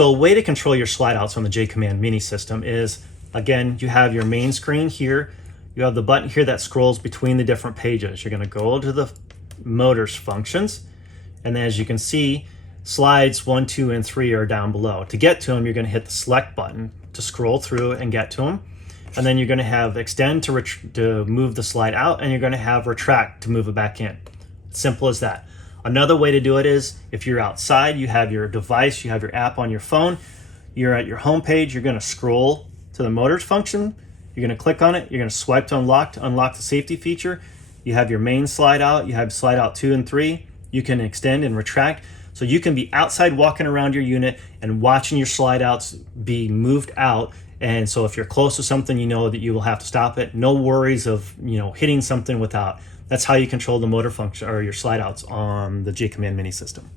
So a way to control your slide outs on the JAYCOMMAND mini system is, again, you have your main screen here. You have the button here that scrolls between the different pages. You're going to go to the motors functions, and then as you can see, slides 1, 2, and 3 are down below. To get to them, you're going to hit the select button to scroll through and get to them. And then you're going to have extend to move the slide out, and you're going to have retract to move it back in. Simple as that. Another way to do it is if you're outside, you have your device, you have your app on your phone, you're at your home page, you're going to scroll to the motors function, you're going to click on it, you're going to swipe to unlock the safety feature. You have your main slide out, you have slide out 2 and 3, you can extend and retract. So you can be outside walking around your unit and watching your slide outs be moved out. And so if you're close to something, you know that you will have to stop it. No worries of hitting something without. That's how you control the motor function or your slide outs on the JAYCOMMAND mini system.